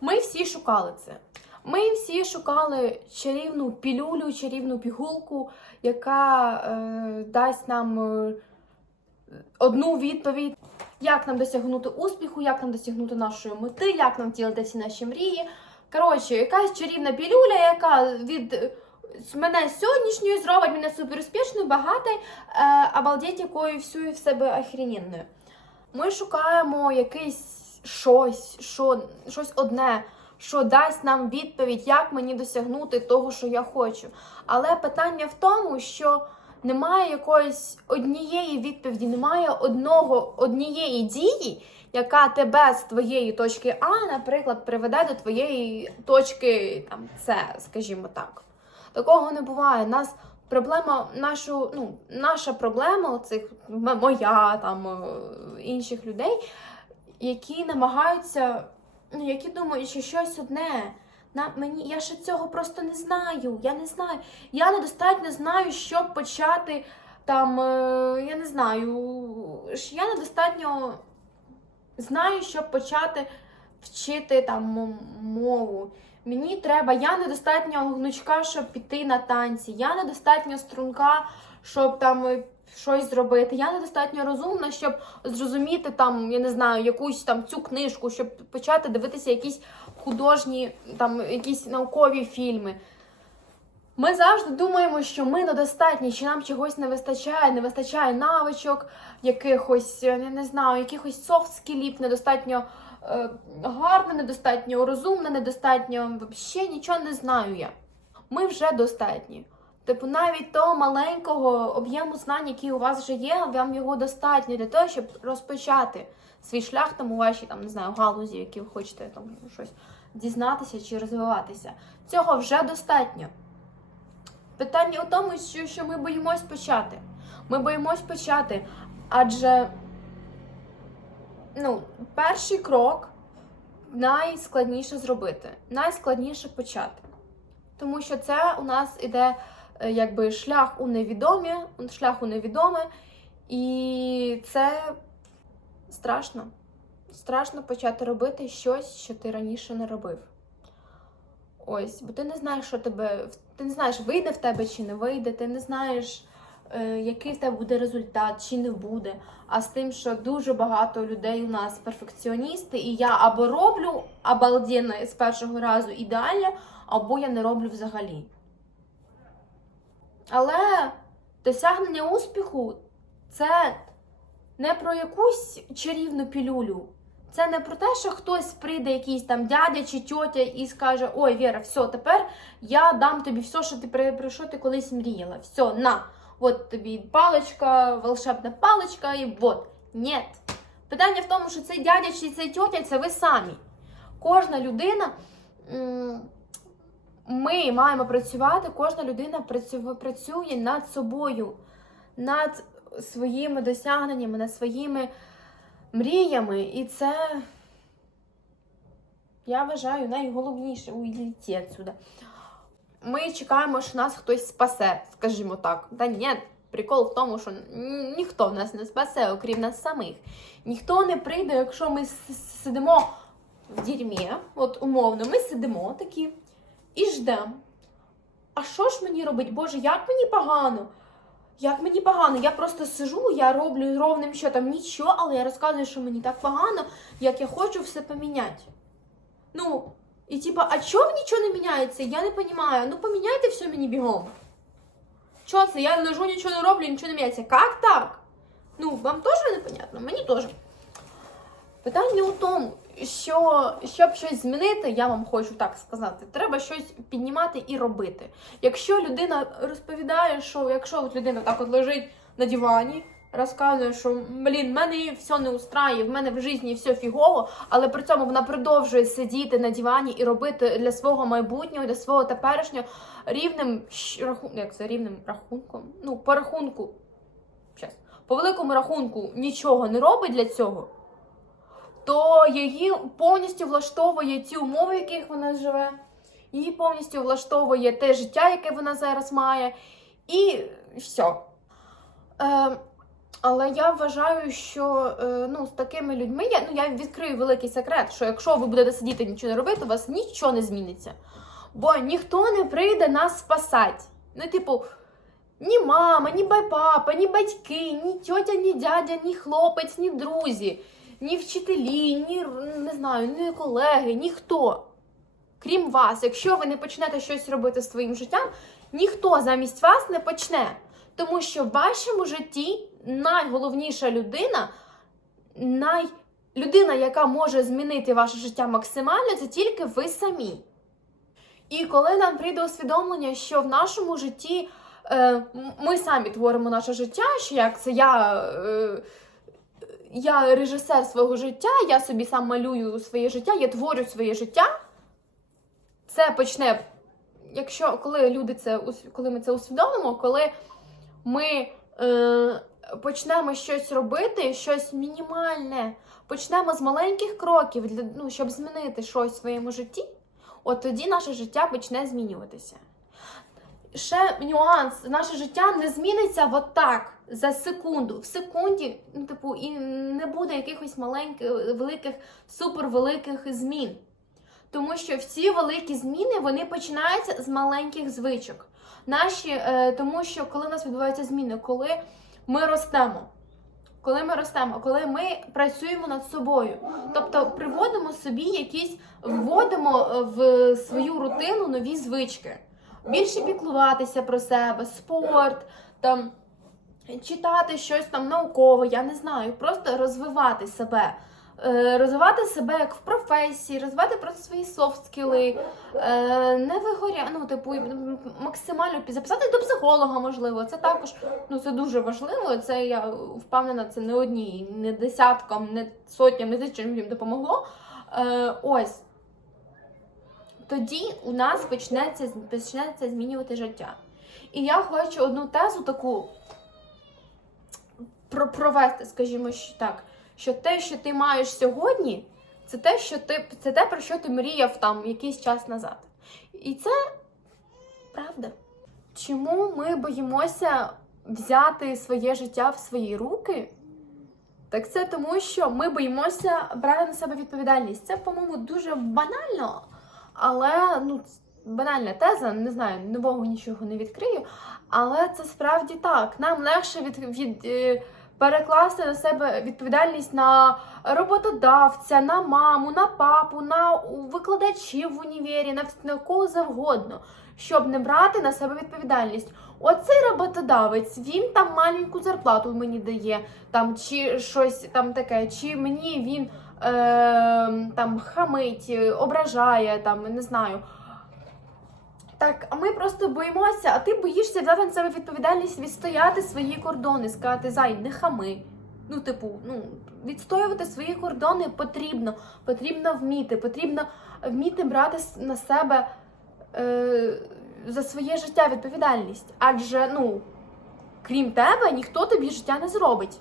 Ми всі шукали це. Ми всі шукали чарівну пілюлю, чарівну пігулку, яка е, дасть нам е, одну відповідь, як нам досягнути успіху, як нам досягнути нашої мети, як нам втілити всі наші мрії. Коротше, якась чарівна пілюля, яка від е, мене сьогоднішньої зробить мене суперуспішною, багатою, е, обалдеть якою всю в себе охрененною. Ми шукаємо якийсь щось, що, щось одне, що дасть нам відповідь, як мені досягнути того, що я хочу. Але питання в тому, що немає якоїсь однієї відповіді, немає одного, однієї дії, яка тебе з твоєї точки А, наприклад, приведе до твоєї точки там, С, скажімо так. Такого не буває. Нас проблема, нашу, ну, наша проблема, цих моя там е, інших людей, які намагаються, ну, які думають, що щось одне. На мені я ще цього просто не знаю. Я не знаю. Я недостатньо знаю, щоб почати там. е, Я не знаю. Я недостатньо знаю, щоб почати вчити там мову. Мені треба, я недостатньо гнучка, щоб піти на танці. Я недостатньо струнка, щоб там щось зробити. Я недостатньо розумна, щоб зрозуміти там, я не знаю, якусь там цю книжку, щоб почати дивитися якісь художні, там якісь наукові фільми. Ми завжди думаємо, що ми недостатні, що нам чогось не вистачає, не вистачає навичок, якихось, я не знаю, якихось софт-скілів, недостатньо е, гарна, недостатньо розумна, недостатньо взагалі нічого не знаю я. Ми вже достатні. Типу, навіть того маленького об'єму знань, який у вас вже є, вам його достатньо для того, щоб розпочати свій шлях там у вашій там, не знаю, галузі, які ви хочете там щось дізнатися чи розвиватися. Цього вже достатньо. Питання у тому, що, що ми боїмось почати. Ми боїмось почати, адже ну, перший крок найскладніше зробити, найскладніше почати. Тому що це у нас іде якби шлях у невідомі, шлях у невідоме, і це страшно. Страшно почати робити щось, що ти раніше не робив. Ось, бо ти не знаєш, що тебе. Ти не знаєш, вийде в тебе чи не вийде, ти не знаєш, е, який в тебе буде результат, чи не буде. А з тим, що дуже багато людей у нас перфекціоністи, і я або роблю обалденно з першого разу ідеально, або я не роблю взагалі. Але досягнення успіху це не про якусь чарівну пілюлю. Це не про те, що хтось прийде, якийсь там дядя чи тьотя, і скаже: Ой, Віра, все, тепер я дам тобі все, що ти про що ти колись мріяла. Все, на, от тобі паличка, волшебна паличка, і вот. Ні. Питання в тому, що цей дядя чи цей тьотя це ви самі. Кожна людина. Ми маємо працювати, кожна людина працює над собою, над своїми досягненнями, над своїми мріями. І це, я вважаю, найголовніше уйти відсюди. Ми чекаємо, що нас хтось спасе, скажімо так. Та ні, прикол в тому, що ні- ніхто нас не спасе, окрім нас самих. Ніхто не прийде, якщо ми сидимо в дерьмі, от умовно, ми сидимо такі і ждемо. А що ж мені робить? Боже, як мені погано? Як мені погано? Я просто сижу, я роблю ровним счетом нічого, але я розказую, що мені так погано, як я хочу все поміняти. Ну, і типа, а чого нічого не міняється? Я не розумію. Ну поміняйте все мені бігом. Що це? Я лежу, нічого не роблю, нічого не міняється. Як так? Ну, вам теж непонятно? Мені теж. Питання у тому, що щоб щось змінити, я вам хочу так сказати, треба щось піднімати і робити. Якщо людина розповідає, що якщо от людина так от лежить на дивані, розказує, що блін, в мене все не устраює, в мене в житті все фігово, але при цьому вона продовжує сидіти на дивані і робити для свого майбутнього, для свого теперішнього рівним як це рівним рахунком? Ну, по рахунку. Щас. По великому рахунку нічого не робить для цього то її повністю влаштовує ті умови, в яких вона живе, її повністю влаштовує те життя, яке вона зараз має, і все. Е, Але я вважаю, що е, ну, з такими людьми я, ну, я відкрию великий секрет, що якщо ви будете сидіти і нічого не робити, у вас нічого не зміниться. Бо ніхто не прийде нас спасати. Ну, типу, ні мама, ні папа, ні батьки, ні тьотя, ні дядя, ні хлопець, ні друзі, ні вчителі, ні не знаю, ні колеги, ніхто. Крім вас, якщо ви не почнете щось робити з своїм життям, ніхто замість вас не почне. Тому що в вашому житті найголовніша людина, най... людина, яка може змінити ваше життя максимально, це тільки ви самі. І коли нам прийде усвідомлення, що в нашому житті е, ми самі творимо наше життя, що як це я. Е, я режисер свого життя, я собі сам малюю своє життя, я творю своє життя. Це почне, якщо коли люди це коли ми це усвідомимо, коли ми е, почнемо щось робити, щось мінімальне, почнемо з маленьких кроків, для, ну, щоб змінити щось в своєму житті, от тоді наше життя почне змінюватися. Ще нюанс, наше життя не зміниться от так, за секунду. В секунді, ну, типу, і не буде якихось маленьких, великих, супервеликих змін. Тому що всі великі зміни вони починаються з маленьких звичок. Наші, е, тому що коли у нас відбуваються зміни, коли ми ростемо, коли ми ростемо, коли ми працюємо над собою, тобто приводимо собі якісь, вводимо е, в свою рутину нові звички, більше піклуватися про себе, спорт, там читати щось там наукове, я не знаю, просто розвивати себе. Е, Розвивати себе як в професії, розвивати просто свої софт-скіли, е, не вигоря, ну, типу, максимально записатись до психолога, можливо. Це також ну, це дуже важливо. Це я впевнена, це не одній, не десяткам, не сотням, не тисячам їм допомогло. Е, ось. Тоді у нас почнеться, почнеться змінювати життя. І я хочу одну тезу таку провести, скажімо що так, що те, що ти маєш сьогодні, це те, що ти, це те, про що ти мріяв там якийсь час назад. І це правда. Чому ми боїмося взяти своє життя в свої руки? Так це тому, що ми боїмося брати на себе відповідальність. Це, по-моєму, дуже банально, але ну, банальна теза, не знаю, нового нічого не відкрию. Але це справді так. Нам легше від, від, е, перекласти на себе відповідальність на роботодавця, на маму, на папу, на викладачів в універі, на, на кого завгодно, щоб не брати на себе відповідальність. Оцей роботодавець, він там маленьку зарплату мені дає, там чи щось там таке, чи мені він е, там хамить, ображає, там не знаю. Так, а ми просто боїмося, а ти боїшся взяти на себе відповідальність, відстояти свої кордони, сказати, зай, не хами. Ну, типу, ну, відстоювати свої кордони потрібно. Потрібно вміти, потрібно вміти брати на себе е, за своє життя відповідальність. Адже, ну, крім тебе, ніхто тобі життя не зробить.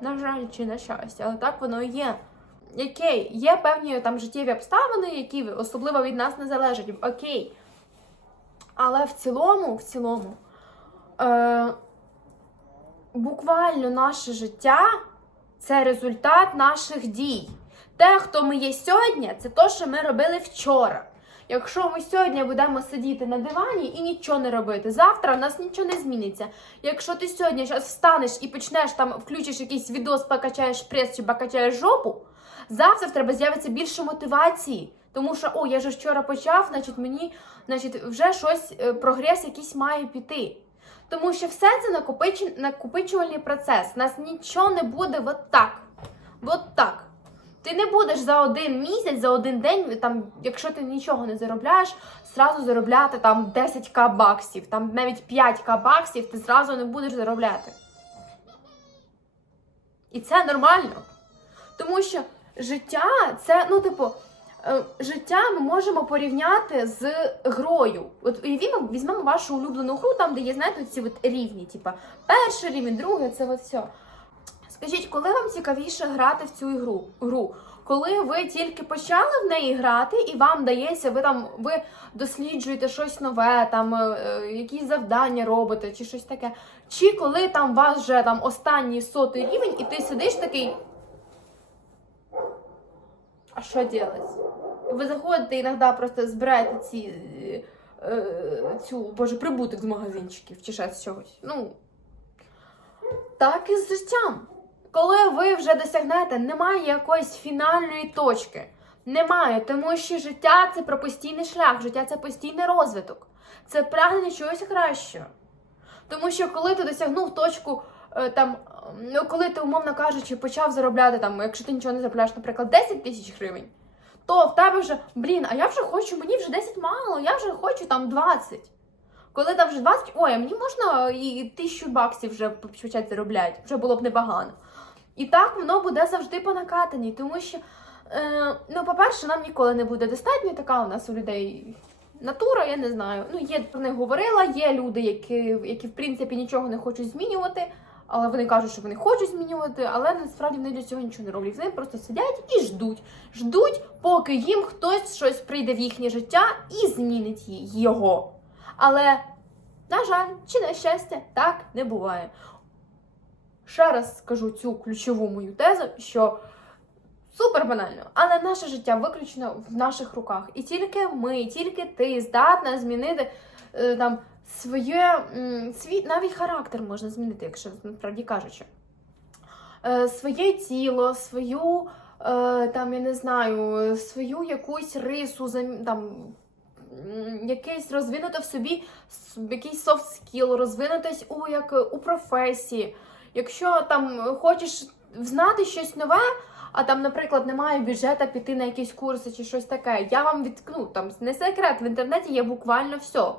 На жаль, чи на щастя, але так воно і є. Окей, є певні там життєві обставини, які особливо від нас не залежать. Окей. Але в цілому, в цілому, е, буквально наше життя це результат наших дій. Те, хто ми є сьогодні, це те, що ми робили вчора. Якщо ми сьогодні будемо сидіти на дивані і нічого не робити, завтра в нас нічого не зміниться. Якщо ти сьогодні зараз встанеш і почнеш там, включиш якийсь відос, покачаєш прес чи покачаєш жопу, завтра тебе з'явиться більше мотивації. Тому що, о, я ж вчора почав, значить мені значить, вже щось, е, прогрес якийсь має піти. Тому що все це накопичу- накопичувальний процес. У нас нічого не буде от так. От так. Ти не будеш за один місяць, за один день, там, якщо ти нічого не заробляєш, зразу заробляти там 10к баксів, там навіть 5к баксів ти зразу не будеш заробляти. І це нормально. Тому що життя це, ну, типу, е, життя ми можемо порівняти з грою. От уявімо, візьмемо вашу улюблену гру, там, де є, знаєте, ці от рівні, типа перший рівень, другий, це от все. Скажіть, коли вам цікавіше грати в цю ігру? гру? Коли ви тільки почали в неї грати, і вам дається, ви там ви досліджуєте щось нове, там е, е, якісь завдання робите, чи щось таке. Чи коли там у вас вже там останній сотий рівень, і ти сидиш такий. А що делать? Ви заходите іноді просто збираєте ці, е, е, цю, боже, прибуток з магазинчиків чи ще з чогось. Ну, так і з життям. Коли ви вже досягнете, немає якоїсь фінальної точки. Немає, тому що життя це про постійний шлях, життя це постійний розвиток, це прагнення чогось кращого. Тому що коли ти досягнув точку, там, ну коли ти, умовно кажучи, почав заробляти, там, якщо ти нічого не заробляєш, наприклад, 10 тисяч гривень, то в тебе вже, блін, а я вже хочу, мені вже 10 мало, я вже хочу там 20. Коли там вже 20, ой, а мені можна і тисячу баксів вже почати заробляти, вже було б непогано. І так воно буде завжди по накатаній, тому що, е, ну, по-перше, нам ніколи не буде достатньо, така у нас у людей натура, я не знаю. Ну, є про них говорила, є люди, які, які в принципі нічого не хочуть змінювати, але вони кажуть, що вони хочуть змінювати, але насправді вони для цього нічого не роблять. Вони просто сидять і ждуть. Ждуть, поки їм хтось щось прийде в їхнє життя і змінить його. Але, на жаль, чи на щастя, так не буває. Ще раз скажу цю ключову мою тезу, що супер банально, але наше життя виключно в наших руках. І тільки ми, тільки ти здатна змінити е, там своє свій навіть характер можна змінити, якщо насправді кажучи. Е, своє тіло, свою е, там, я не знаю, свою якусь рису, там, якесь розвинути в собі якийсь soft skill, розвинутись у, як, у професії. Якщо там хочеш знати щось нове, а там, наприклад, немає бюджету піти на якісь курси чи щось таке, я вам відкну, там не секрет, в інтернеті є буквально все.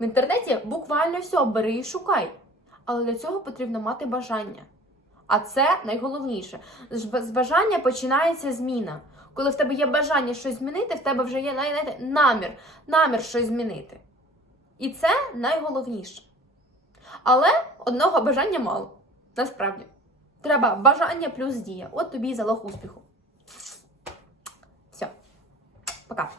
В інтернеті буквально все, бери і шукай. Але для цього потрібно мати бажання. А це найголовніше. З бажання починається зміна. Коли в тебе є бажання щось змінити, в тебе вже є знаєте, намір, намір щось змінити. І це найголовніше. Але одного бажання мало. Насправді. Треба бажання плюс дія. От тобі і залог успіху. Все. Пока.